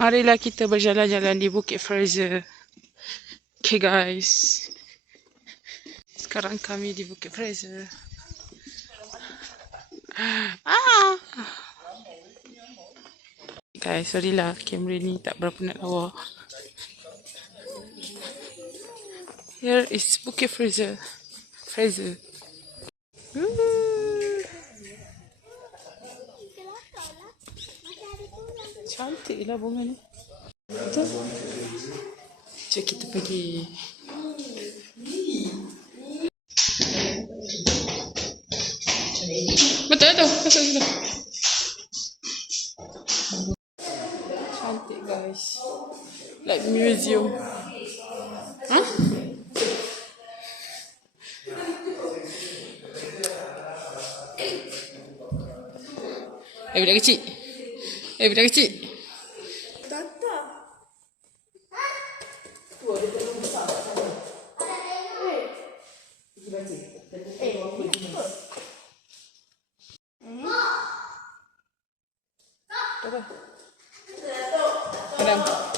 Marilah kita berjalan-jalan di Bukit Fraser. Okay guys. Sekarang kami di Bukit Fraser. Ah. Guys, sorry lah kamera ni tak berapa nak lawa. Here is Bukit Fraser. Fraser. Woo. Cantik lah bunga ni. Betul? Jom kita pergi. Betul tu. Masuk situ. Cantik guys. Like museum. Huh? Eh budak kecil. Eh budak kecil. 我不上了，哎，走。走吧。走。走。